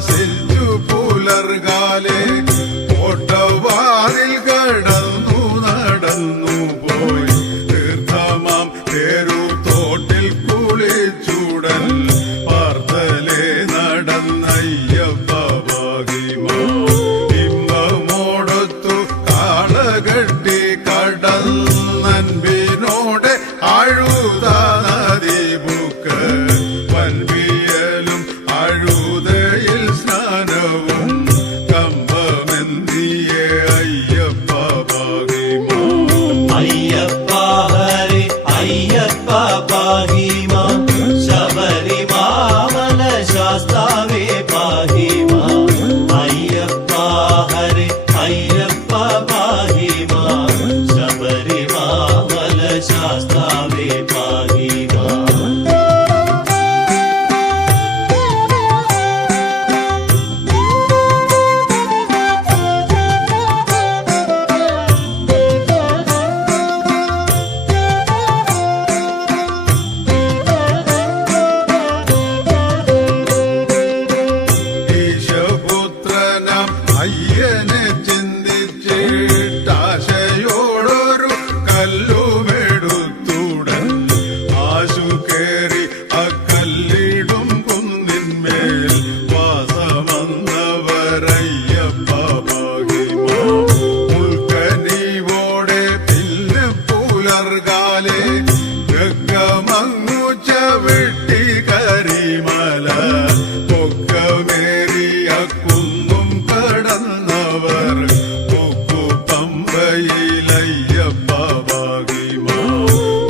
വസിച്ചു പുലർകാലേ കോട്ടവാറിൽ കടന്നു നടന്നു പോയി തീർത്ഥമാം പേരുത്തോട്ടിൽ കുളിച്ചുടൻ പാർത്തലേ നടന്നയ്യപ്പ ഭാഗ്യമോ ഇമ്പമോടൊത്തു കാളകെട്ടി കടന്നൻപിനോടെ അഴുത നദീബുക്ക് വൻപിയലും അഴുതയിൽ സ്നാനവും കമ്പമെന്തിയേ അയ്യപ്പ ഭാഗ്യമോ അയ്യപ്പ ഹരി അയ്യപ്പ പാഹിമാ ശബരിമാമല ശാസ്താവേ പാഹിമാ അയ്യപ്പ ഹരി അയ്യപ്പ പാഹിമാ ശബരിമാമല ശാസ്താവേ പാഹിമാ ഈശപുത്രനാം അയ്യനെ ചിന്തിച്ചിട്ടാശയോടൊരു കല്ലുമെടുത്തുടൻ ആശു കേറി അക്കല്ലിടും കുന്നിന്മേൽ വാസമന്നവരയ്യപ്പ ഭാഗ്യമോ ഉൾക്കനിവോടെ പിന്നെ പുലർകാലേ ഗംഗമങ്ങു ചവിട്ടി കരിമല പൊക്കമേറിയ കുന്നും കടന്നവർ കൊക്കു പമ്പയിലയ്യപ്പ ഭാഗ്യമോ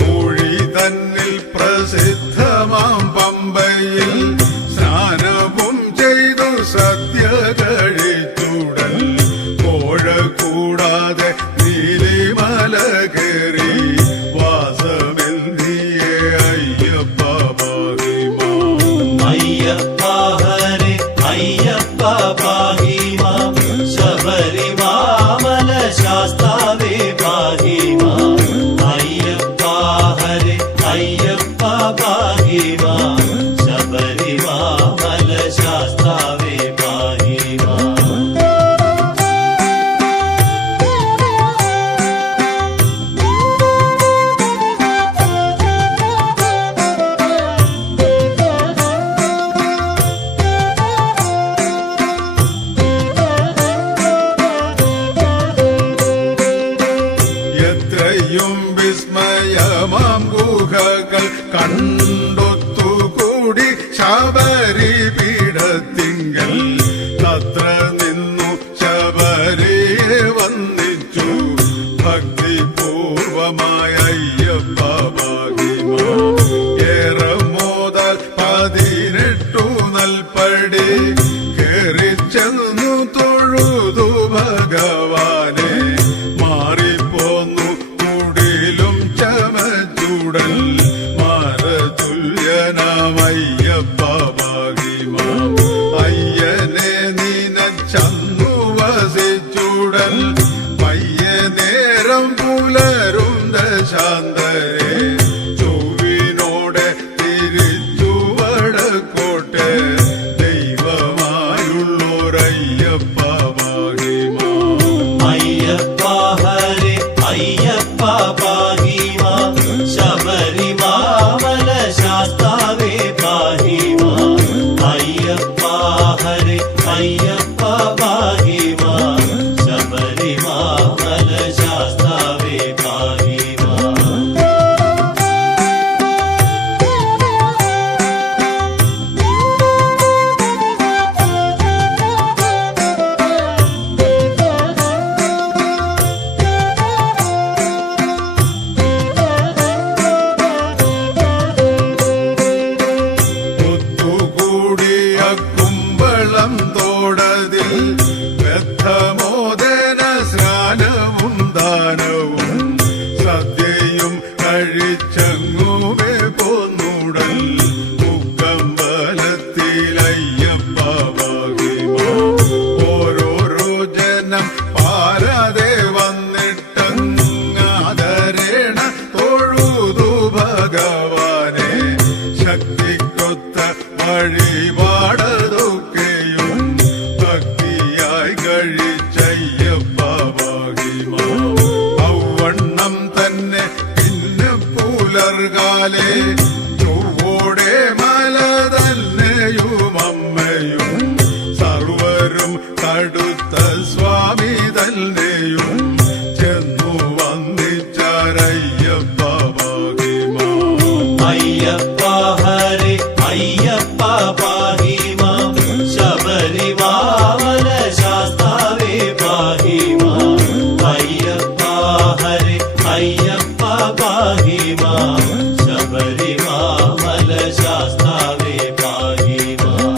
മൊഴി തന്നിൽ പ്രസിദ്ധമാം പമ്പയിൽ സ്നാനവും ചെയ്തു സദ്യ കഴിച്ചുടൻ കോഴ കൂടാതെ നീലിമല കയറി വാസമെന്തിയേ അയ്യപ്പ ഭാഗ്യമോ അയ്യപ്പ ഹരി അയ്യപ്പ പാഹിമാ ശബരിമാമല ശാസ്താവേ പാഹിമാ അയ്യപ്പ ഹരി അയ്യപ്പ പാഹിമാ ശബരിമാമല ശാസ്താവേ പാഹിമാ എത്രയും വിസ്മയമാം ഗുഹകൾ കണ്ടൊത്തുകൂടി ശബരി പീഠത്തിങ്കൽ തത്ര നിന്നു ശബരിയെ വന്ദിച്ചു ഭക്തിപൂർവമായ അയ്യപ്പ ഭാഗ്യമോ ഏറെ മോദാൽ 18 നൽപടി കേറി ചെന്നു തൊഴുതു ഭഗവാനെ മാറിപ്പോന്നു കുടിലും ചമച്ചുടൽ മാരതുല്യനാമയ്യപ്പ ഭാഗ്യമോ അയ്യനെ നീനച്ചന്നു വസിച്ചുടൽ പയ്യെ നേരം പുലരും ദശാന്തരെ ചൊവ്വിനോടെ തിരിച്ചു വടക്കോട്ടെ ദൈവമായുള്ളോരയ്യപ്പ ഭാഗ്യമോ അയ്യപ്പ ഹരി അയ്യപ്പ പാഹിമാ ശബരിമാമല ശാസ്താവേ പാഹിമാ അയ്യപ്പ ഹരി അയ്യപ്പ പാഹിമാ ശബരിമാമല ശാസ്താവേ പാഹിമാ ഒത്തുകൂടിയ കുമ്പളം തോടതിൽ വ്യർത്ഥമോദന സ്നാനവും ദാനവും സദ്യയും കഴിച്ചങ്ങുമേ പോന്നുടൽ മുക്കമ്പലത്തിലയ്യപ്പ ഭാഗ്യമോ ഓരോരോ ജനം പാരാതെ വന്നിട്ടങ്ങാദരേണ തൊഴുതു ഭഗവാനെ ശക്തിക്കൊത്ത വഴിപാടതൊക്കെയും കഴിച്ചയ്യപ്പ ഭാഗ്യമാം ഔവണ്ണം തന്നെ പിന്നെ പുലർകാലേ ചൊവ്വോടെ മല തന്നെയും അമ്മയും സർവരും കടുത്ത സ്വാമി തന്നെയും ചെന്നു വന്നിച്ചാരയ്യപ്പ ഭാഗ്യമാം അയ്യപ്പ ഹരേ അയ്യപ്പ പാഹി മാം ശബരിമാല ശാസ്താവേ പാഹി മാം അയ്യപ്പ ഹരേ അയ്യപ്പ പാഹി മാം ശബരിമാല ശാസ്താവേ പാഹി മാം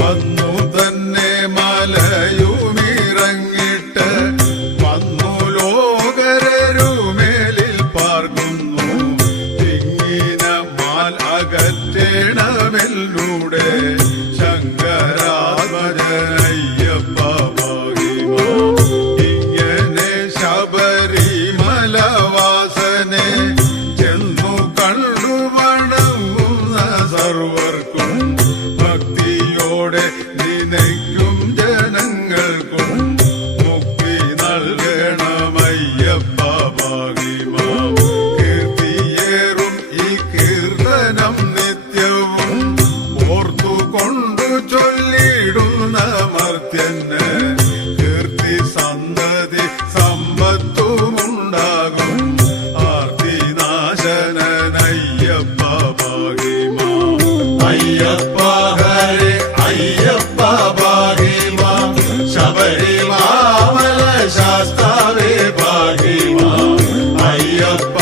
വന്നു തന്നെ മലയുമിറങ്ങിട്ട് വന്നു ലോകരരുമേലിൽ പാർക്കുന്നു തിങ്ങിന മാൽ അകറ്റേണമെന്നൂടെ ശങ്കരാത്മജനയ്യപ്പ ഭാഗ്യമാം ഇങ്ങനെ ശബരിമലവാസനെ ചെന്നു കണ്ടു വണങ്ങുന്ന സർവർക്കും ഭക്തിയോടെ നിനയ്ക്കും ജനങ്ങൾക്കും മുക്തി നൽകണമയ്യപ്പ ഭാഗ്യമാം കീർത്തിയേറും ഈ കീർത്തനം നിത്യവും ഓർത്തുകൊണ്ടു ചൊല്ലിടുന്ന മർത്യന് കീർത്തി സന്തതി സമ്പത്തുമുണ്ടാകും ആർത്തിനാശനയ്യപ്പ ഭാഗ്യമാം അയ്യപ്പ ഹരേ അയ്യപ്പ പാഹി മാം ശബരിമാല ശാസ്താവേ പാഹി മാം അയ്യപ്പ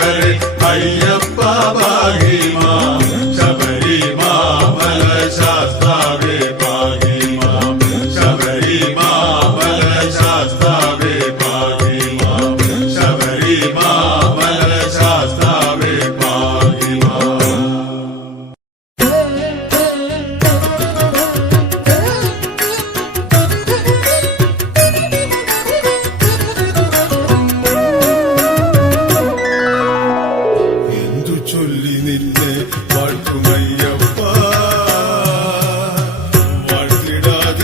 ഹരേ അയ്യപ്പ പാഹി മാം ശബരിമാല ശാസ്താവേ പാഹി മാം ശബരിമാല ശാസ്താവേ പാഹി മാം ശബരിമാല ശാസ്താവേ പാഹി മാം എന്തു ചൊല്ലി നിന്നെ വാഴ്ത്തുമയ്യപ്പ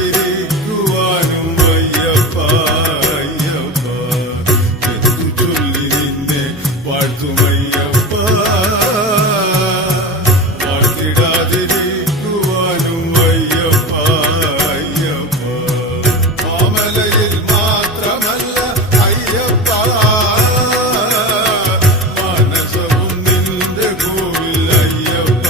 വാഴ്ത്തിടാതിരിക്കുവാനും അയ്യപ്പ അയ്യപ്പ എന്തു ചൊല്ലി നിന്നെ വാഴ്ത്തുമയ്യപ്പ വാഴ്ത്തിടാതിരിക്കുവാനും അയ്യപ്പ അയ്യപ്പ മാമലയിൽ മാത്രമല്ല അയ്യപ്പ മനസ്സവും നിന്റെ കോവിൽ അയ്യപ്പ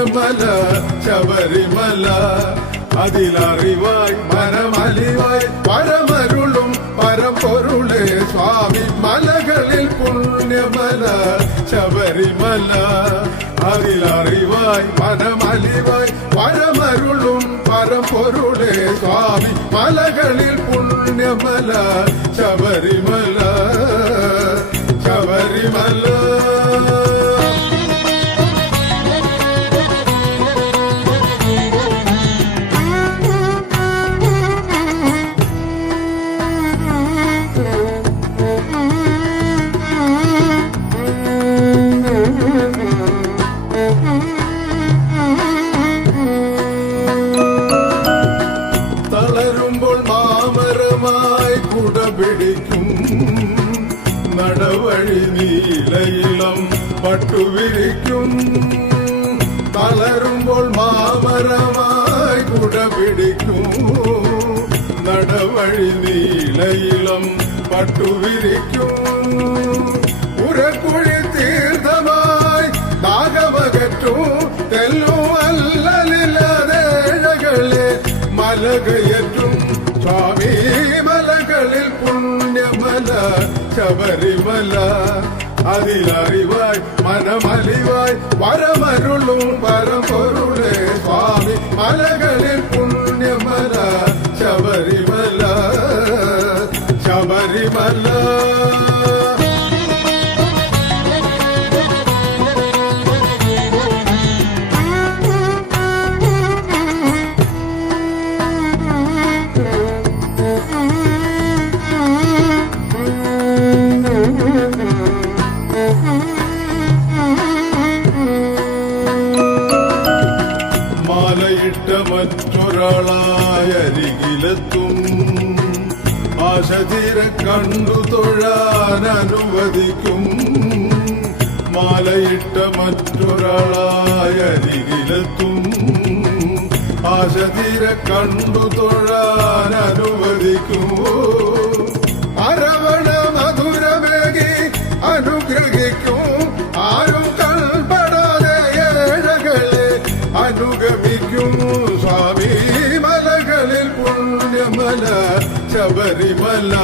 പുണ്യമല ശബരിമല അതിലറിവായി മനമലിവായി പരമരുളും പരമ്പൊരുളെ സ്വാമി മലകളിൽ പുണ്യമല ശബരിമല അതിലറിവായി മനമലിവായി പരമരുളും പരമ്പൊരുളെ സ്വാമി മലകളിൽ പുണ്യമല ശബരിമല ശബരിമല തളരുമ്പോൾ മാമരമായി കുടപിടിക്കും നടവഴി നീലയിളം പട്ടുവിരിക്കും തളരുമ്പോൾ മാമരമായി കുടപിടിക്കും നടവഴി നീലയിളം പട്ടുവിരിക്കും ഉരക്കുഴി തീർത്ഥമായി ദാഹമകറ്റും തെല്ലുമല്ലില്ലാതേഴകളെ മലകയറ്റും സ്വാമി മലകളിൽ പുണ്യമല ശബരിമല അതിലറിവായി മനമലിവായി പരമരുളും പരമ്പൊരുളെ സ്വാമി മലകളിൽ പുണ്യമല ശബരിമല ശബരിമല മാലയിട്ട മറ്റൊരാളായ അരികിലെത്തും ആശതീരെ കണ്ടു തൊഴാൻ അനുവദിക്കും മാലയിട്ട മറ്റൊരാളായ അരികിലെത്തും ആശതീരെ കണ്ടു തൊഴാൻ അനുവദിക്കും അരവണ മധുരമേകി അനുഗ്രഹിക്കും ആരും കൽപ്പെടാതെ ഏഴകളെ അനുഗമിക്കും സ്വാമി മലകളിൽ പുണ്യമല ശബരിമല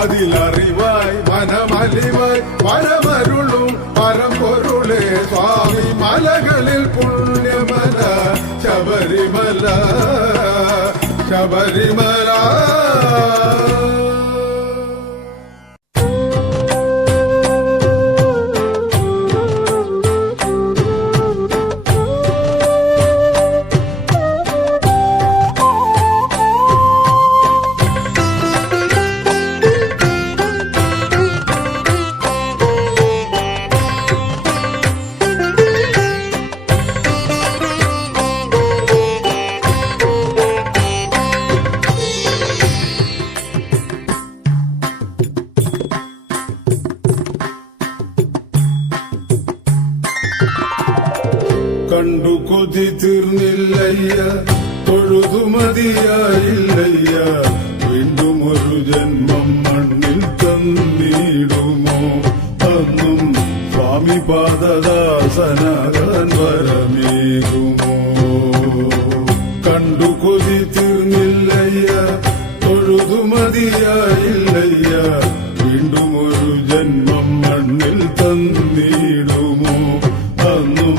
അതിലറിവായി മനമലിവായി പരമരുളും പരമ്പൊരുളെ സ്വാമി മലകളിൽ പുണ്യമല ശബരിമല ശബരിമല കണ്ടു കൊതി തീർന്നില്ലയ്യ തൊഴുതു മതിയായില്ലയ്യ വീണ്ടും ഒരു ജന്മം മണ്ണിൽ തന്നിടുമോ അന്നും സ്വാമി പാദദാസനാകാൻ വരമേകുമോ കണ്ടു കൊതി തീർന്നില്ലയ്യ തൊഴുതു മതിയായില്ലയ്യ വീണ്ടും ഒരു ജന്മം മണ്ണിൽ തന്നിടുമോ അന്നും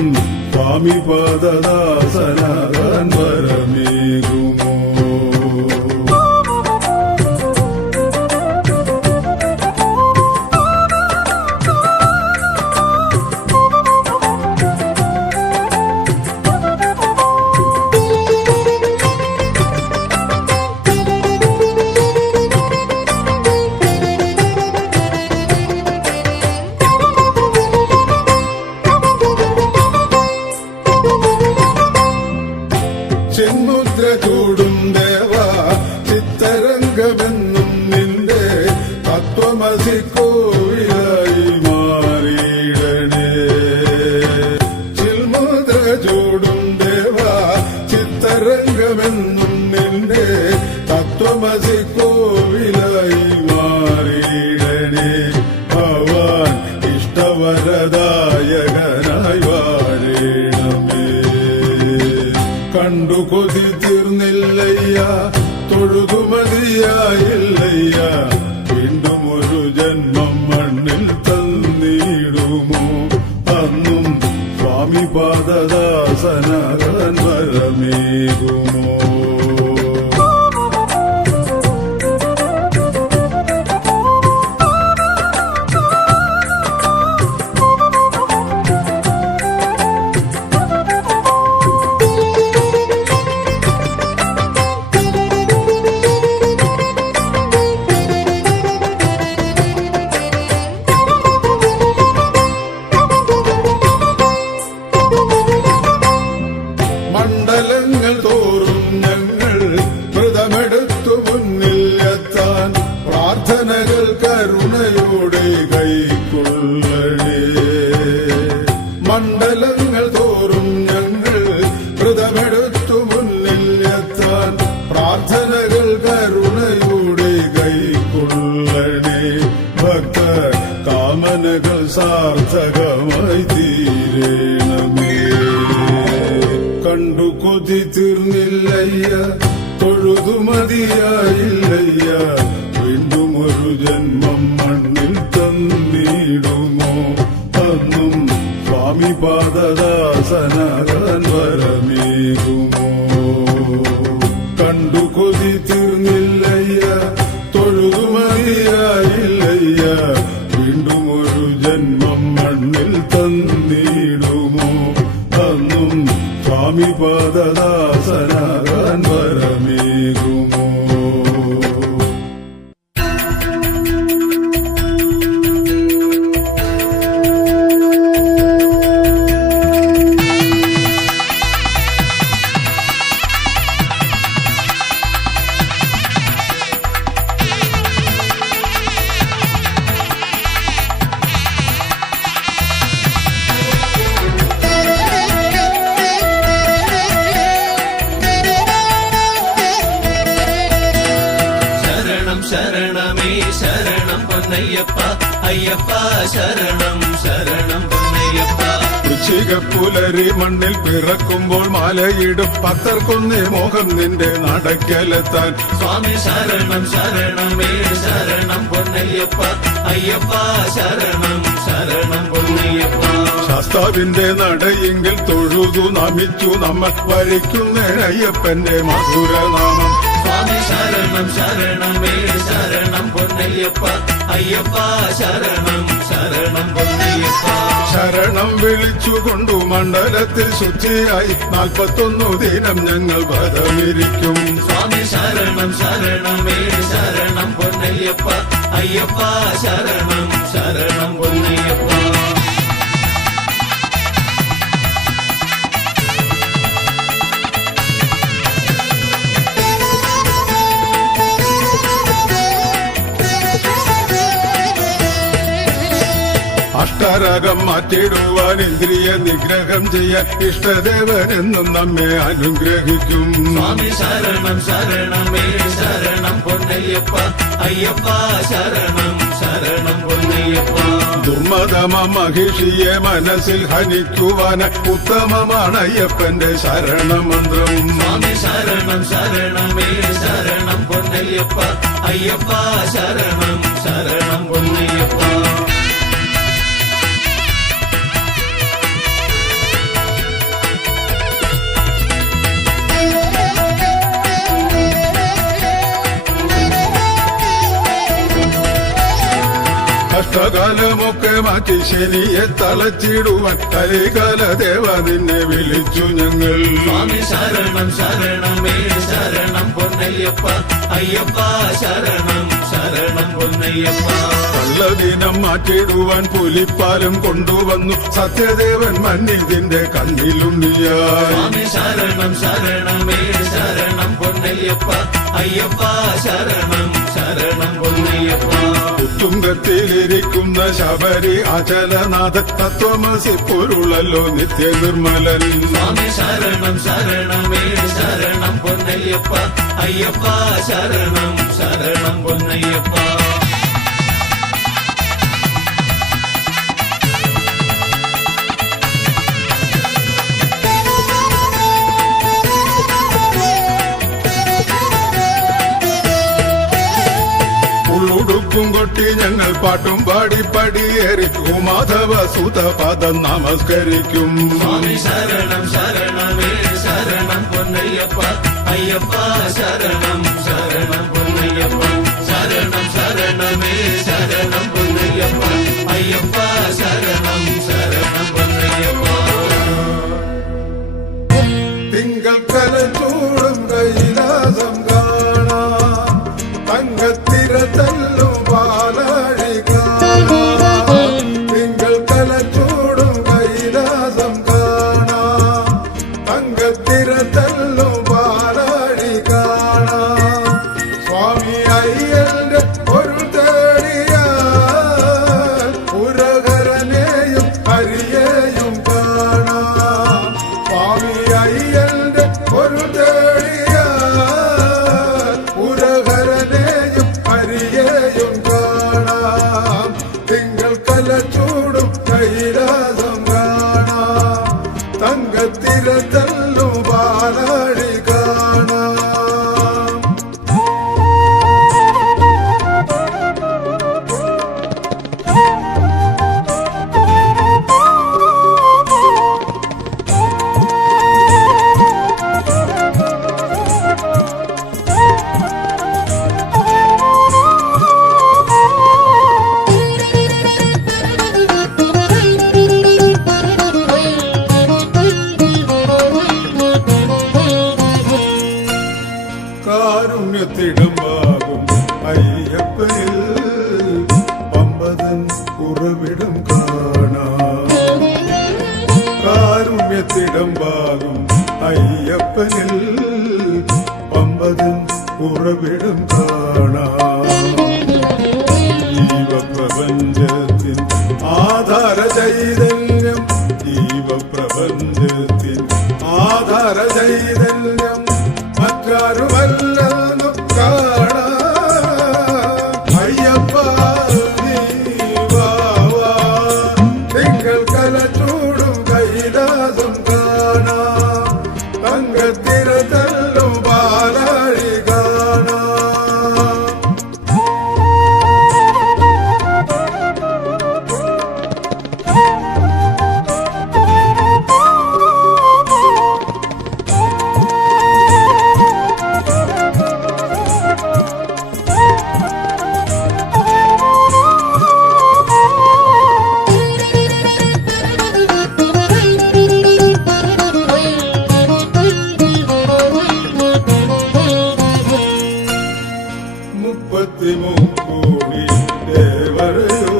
സ്വാമി പാദദാസനാകാൻ വരമേകുമോ ചെന്മുദ്ര കണ്ടു കൊതി തീർന്നില്ലയ്യ തൊഴുതു മതിയായില്ലയ്യ വീണ്ടും ഒരു ജന്മം മണ്ണിൽ തന്നിടുമോ അന്നും സ്വാമി പാദദാസനാകാൻ വരമേകുമോ മണ്ഡലങ്ങൾ തോറും ഞങ്ങൾ വ്രതമെടുത്തു മുന്നിൽ എത്താൻ പ്രാർത്ഥനകൾ കരുണയോടെ കൈക്കൊള്ളണേ മണ്ഡലങ്ങൾ തോറും ഞങ്ങൾ വ്രതമെടുത്തു മുന്നിൽ എത്താൻ പ്രാർത്ഥനകൾ കരുണയോടെ കൈക്കൊള്ളണേ ഭക്ത കാമനകൾ സാർത്ഥകമായി തീരണമേ കണ്ടു കൊതി തീർന്നില്ലയ്യ തൊഴുതു മതിയായില്ലയ്യ വീണ്ടും ഒരു ജന്മം മണ്ണിൽ തന്നിടുമോ അന്നും സ്വാമി പാദദാസനാകാൻ വരമേകുമോ കണ്ടു കൊതി തീർന്നില്ലയ്യ തൊഴുതു മതിയായില്ലയ്യ വീണ്ടും ഒരു ജന്മം മണ്ണിൽ തന്നിടുമോ അന്നും സ്വാമി പാദദാസനാകാൻ വരമേകുമോ ശരണമേ ശരണം പൊന്നയ്യപ്പ അയ്യപ്പ ശരണം ശരണം പൊന്നയ്യപ്പ വൃശ്ചിക പുലരി മണ്ണിൽ പിറക്കുമ്പോൾ മാലയിടും ഭക്തർക്കൊന്നേ മോഹം നിന്റെ നടക്കലെത്താൻ സ്വാമി ശരണം ശരണമേ ശരണം പൊന്നയ്യപ്പ അയ്യപ്പ ശരണം ശരണം പൊന്നയ്യപ്പ ശാസ്താവിന്റെ നടയെങ്കിൽ തൊഴുതു നമിച്ചു നമ്മൾ വരിക്കുന്ന അയ്യപ്പന്റെ മധുരനാമം സ്വാമി ശരണം ശരണമേ ശരണം പൊന്നയ്യപ്പ അയ്യപ്പ ശരണം ശരണം പൊന്നയ്യപ്പ ശരണം വിളിച്ചുകൊണ്ടു മണ്ഡലത്തിൽ ശുചിയായി 41 ദിനം ഞങ്ങൾ വ്രതമിരിക്കും സ്വാമി ശരണം ശരണമേ ശരണം പൊന്നയ്യപ്പ അയ്യപ്പ ശരണം ശരണം പൊന്നയ്യപ്പ അഷ്ടരാഗം മാറ്റിടുവാൻ ഇന്ദ്രിയ നിഗ്രഹം ചെയ്യാൻ ഇഷ്ടദേവനെന്നും നമ്മെ അനുഗ്രഹിക്കും സ്വാമി ശരണം ശരണമേ ശരണം പൊന്നയ്യപ്പ അയ്യപ്പ ശരണം ശരണം പൊന്നയ്യപ്പ ദുർമതമ മഹിഷിയെ മനസ്സിൽ ഹനിക്കുവാൻ ഉത്തമമാണ് അയ്യപ്പന്റെ ശരണമന്ത്രം സ്വാമി ശരണം ശരണമേ ശരണം പൊന്നയ്യപ്പ അയ്യപ്പ ശരണം ശരണം പൊന്നയ്യപ്പ കഷ്ടകാലമൊക്കെ മാറ്റി ശനിയെ തളച്ചിടുവാൻ കലികാല ദേവ നിന്നെ വിളിച്ചു ഞങ്ങൾ സ്വാമി ശരണം ശരണമേ ശരണം പൊന്നയ്യപ്പ അയ്യപ്പ ശരണം ശരണം പൊന്നയ്യപ്പ കള്ളദിനം മാറ്റിടുവാൻ പുലിപ്പാലും കൊണ്ടുവന്നു സത്യദേവൻ മന്നിതിന്റെ കണ്ണിലുണ്ണിയായി സ്വാമി ശരണം ശരണമേ ശരണം പൊന്നയ്യപ്പ അയ്യപ്പ ശരണം ശരണം പൊന്നയ്യപ്പ തുങ്കത്തിലിരിക്കുന്ന ശബരി അചലനാഥ തത്വമസി പൊരുളല്ലോ നിത്യനിർമ്മലൻ സ്വാമി ശരണം ശരണമേ ശരണം പൊന്നയ്യപ്പ അയ്യപ്പ ശരണം ശരണം പൊന്നയ്യപ്പ ഞങ്ങൾ പാട്ടും പാടി പടിയേറിക്കും മാധവ സുതപാദം നമസ്കരിക്കും. സ്വാമി ശരണം ശരണമേ ശരണം പൊന്നയ്യപ്പ അയ്യപ്പ ശരണം ശരണം പൊന്നയ്യപ്പ ശരണം ശരണമേ ശരണം പൊന്നയ്യപ്പ അയ്യപ്പ ശരണം ശരണം പൊന്നയ്യപ്പ. തിങ്കൾ കലച്ചൂടും കൈലാസം കാണാം തങ്കത്തിര തല്ലും പാലാഴി കാണാം. തിങ്കൾ കലച്ചൂടും കൈലാസം കാണാം തങ്കത്തിര തല്ലും പാലാഴി കാണാം. സ്വാമി അയ്യന്റെ ഒരു തേടിയാൽ പുരഹരനെയും ഹരിയെയും കാണാം. സ്വാമി അയ്യന്റെ ഒരു തേടിയാൽ പുരഹരനെയും ഹരിയെയും കാണാം. തിങ്കൾ കലച്ചൂടും കൈലാസം കാണാം തങ്കത്തിര തല്ലും പാലാഴി കാണാം. കാരുണ്യത്തിടമ്പാകും അയ്യപ്പനിൽ പമ്പതൻ ഉറവിടം കാണാം. കാരുണ്യത്തിടമ്പാകും അയ്യപ്പനിൽ പമ്പതൻ ഉറവിടം കാണാം. ജീവപ്രപഞ്ചത്തിൻ ആധാര ചൈതന്യം ജീവപ്രപഞ്ചത്തിൻ ആധാര ചൈതന്യം മറ്റാരുമല്ലെന്നു കാണാം. അയ്യപ്പ നീ വാ വാ. തിങ്കൾ കലച്ചൂടും കൈലാസം കാണാം തങ്കത്തിര തല്ലും പാലാഴി കാണാം. മുപ്പത്തിമൂക്കോടി ദേവരയോ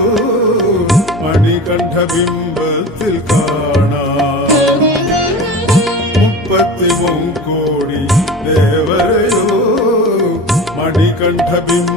മണികണ്ഠബിംബത്തിൽ കാണാം. മുപ്പത്തിമൂക്കോടി ദേവരയോ മണികണ്ഠബിംബ